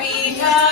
মিঠা